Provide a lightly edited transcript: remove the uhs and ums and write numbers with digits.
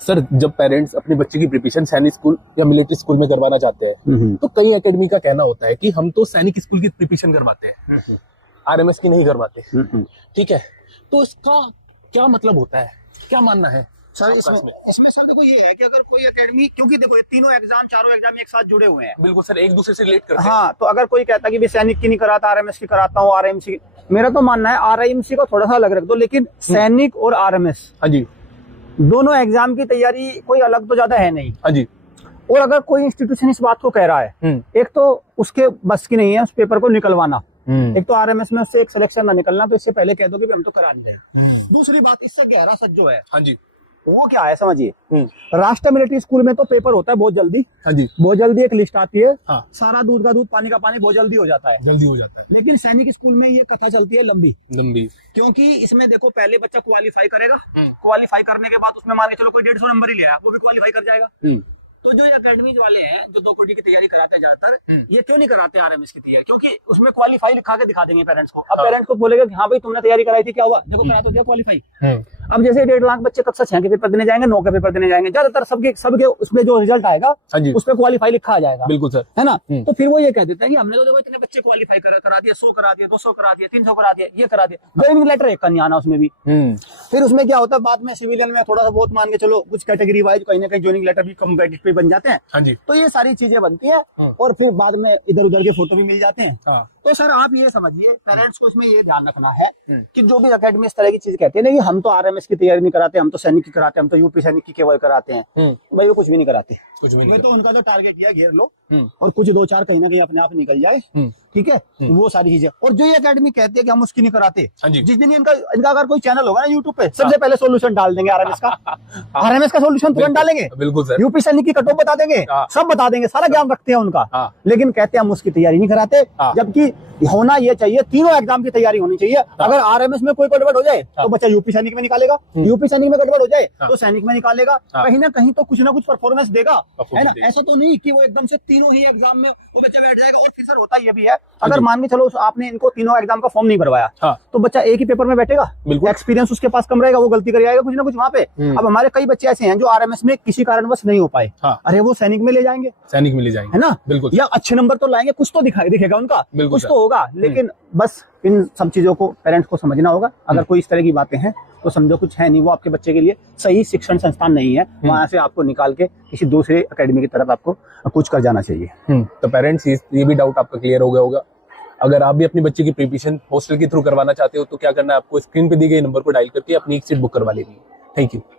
Sir जब parents अपने बच्चे की प्रिपरेशन सैनिक स्कूल या मिलिट्री स्कूल में करवाना चाहते हैं तो कई एकेडमी का कहना होता है कि हम तो सैनिक स्कूल की प्रिपरेशन करवाते हैं, आरएमएस की नहीं करवाते। ठीक है, तो इसका क्या मतलब होता है, क्या मानना है सर? इसमें सर देखो ये है कि अगर कोई एकेडमी, क्योंकि देखो ये तीनों एग्जाम, चारों एग्जाम एक साथ जुड़े हुए हैं। बिल्कुल सर, एक दूसरे से रिलेट करते हैं। हाँ, तो अगर कोई कहता है कि भी सैनिक की नहीं कराता, आरएमएस की कराता हूँ, आरएमसी, मेरा तो मानना है आरएमसी को थोड़ा सा अलग रख दो, लेकिन सैनिक और आरएमएस हाँ जी, दोनों एग्जाम की तैयारी कोई अलग तो ज्यादा है नहीं। हाँ जी। और अगर कोई इंस्टीट्यूशन इस बात को कह रहा है, एक तो उसके बस की नहीं है उस पेपर को निकलवाना, एक तो आरएमएस में उससे एक सिलेक्शन ना निकलना, तो इससे पहले कह दो कि हम तो करा नहीं रहे। दूसरी बात, इससे गहरा सच जो है, हाँ जी, वो क्या है समझिए। राष्ट्रीय मिलिट्री स्कूल में तो पेपर होता है बहुत जल्दी, हाँ जी, बहुत जल्दी एक लिस्ट आती है, हाँ, सारा दूध का दूध पानी का पानी बहुत जल्दी हो जाता है, जल्दी हो जाता है। लेकिन सैनिक स्कूल में ये कथा चलती है लंबी, लंबी, क्योंकि इसमें देखो पहले बच्चा क्वालिफाई करेगा, क्वालिफाई करने के बाद उसमें मान के चलो कोई 150 नंबर ही ले आया, वो भी क्वालिफाई कर जाएगा। तो जो अकेडमी वाले हैं जो 2 कोटी की तैयारी कराते हैं ज्यादातर, ये क्यों नहीं कराते आरएमएस की तैयारी? क्योंकि उसमें क्वालिफाई लिखा के दिखा देंगे पेरेंट्स को। अब पेरेंट्स को बोलेगा कि हाँ भाई तुमने तैयारी कराई थी, क्या हुआ, देखो करा तो दिया क्वालिफाई। अब जैसे 1.5 लाख बच्चे कक्षा 6 के पेपर देने जाएंगे, 9 के पेपर देने जाएंगे, ज्यादातर सबके उसमें जो रिजल्ट आएगा उस पर क्वालिफाई लिखा आ जाएगा। बिल्कुल सर, है ना? तो फिर वो ये कह देता है कि हमने तो देखो इतने बच्चे क्वालिफाई करा दिया, 100 करा दिया, 200 करा दिया, 300 करा दिया, ये करा दिया, ज्वाइनिंग लेटर एक का नहीं आना उसमें भी। फिर उसमें क्या होता है, बाद में सिविलियन में थोड़ा सा बहुत मान के चलो कुछ कैटेगरी वाइज कहीं ना कहीं ज्वाइनिंग लेटर भी कम्पिटिटिव बन जाते हैं। हाँ जी, तो ये सारी चीजें बनती है और फिर बाद में इधर उधर के फोटो भी मिल जाते हैं। तो सर आप ये समझिए, पेरेंट्स को इसमें ये ध्यान रखना है कि जो भी एकेडमी इस तरह की चीज कहते हैं ना कि हम तो आरएमएस की तैयारी नहीं कराते, हम तो सैनिक की कराते हैं, हम तो यूपी सैनिक की केवल कराते हैं, भाई वो कुछ भी नहीं कराते, कुछ भी नहीं। तो उनका तो टारगेट किया घेर लो और कुछ 2-4 कहीं ना कहीं अपने आप निकल जाए, ठीक है, वो सारी चीजें। और जो ये एकेडमी कहती है कि हम उसकी नहीं कराते, जिस दिन इनका अगर कोई चैनल होगा ना यूट्यूब पे, सबसे पहले सोल्यूशन डाल देंगे आरएमएस का सोल्यूशन तुरंत डालेंगे, बिल्कुल सर, यूपी सैनिक की कटऑफ बता देंगे, सब बता देंगे, सारा ज्ञान रखते हैं उनका, लेकिन कहते हैं हम उसकी तैयारी नहीं कराते। जबकि होना ये चाहिए, तीनों एग्जाम की तैयारी होनी चाहिए। अगर आरएमएस में कोई गड़बड़ हो जाए तो बच्चा यूपी सैनिक में निकालेगा, यूपी सैनिक में गड़बड़ हो जाए तो सैनिक में निकालेगा, कहीं ना कहीं तो कुछ ना कुछ परफॉर्मेंस देगा, है ना? ऐसा तो नहीं कि वो एकदम से तीनों ही एग्जाम में वो बच्चा बैठ जाएगा। और फिर सर होता ये भी है, अगर मान के चलो आपने इनको तीनों एग्जाम का फॉर्म नहीं भरवाया तो बच्चा एक ही पेपर में बैठेगा, एक्सपीरियंस उसके पास कम रहेगा, वो गलती कर जाएगा कुछ ना कुछ वहाँ पे। अब हमारे कई बच्चे ऐसे हैं जो आरएमएस में किसी कारणवश नहीं हो पाए, अरे वो सैनिक में ले जाएंगे, सैनिक में ले जाएंगे, है ना? बिल्कुल, या अच्छे नंबर तो लाएंगे, कुछ तो दिखेगा उनका, कुछ तो होगा। लेकिन बस इन सब चीजों को पेरेंट्स को समझना होगा। अगर कोई इस तरह की बातें हैं तो समझो कुछ है नहीं, वो आपके बच्चे के लिए सही शिक्षण संस्थान नहीं है, वहां से आपको निकाल के किसी दूसरे एकेडमी की तरफ आपको कुछ कर जाना चाहिए। तो पेरेंट्स ये भी डाउट आपका क्लियर हो गया होगा। अगर आप भी अपने बच्चे की प्रिपरेशन हॉस्टल के थ्रू करवाना चाहते हो तो क्या करना है, आपको स्क्रीन पे दी गई नंबर को डायल करके अपनी एक सीट बुक करवा लेनी है। Thank you.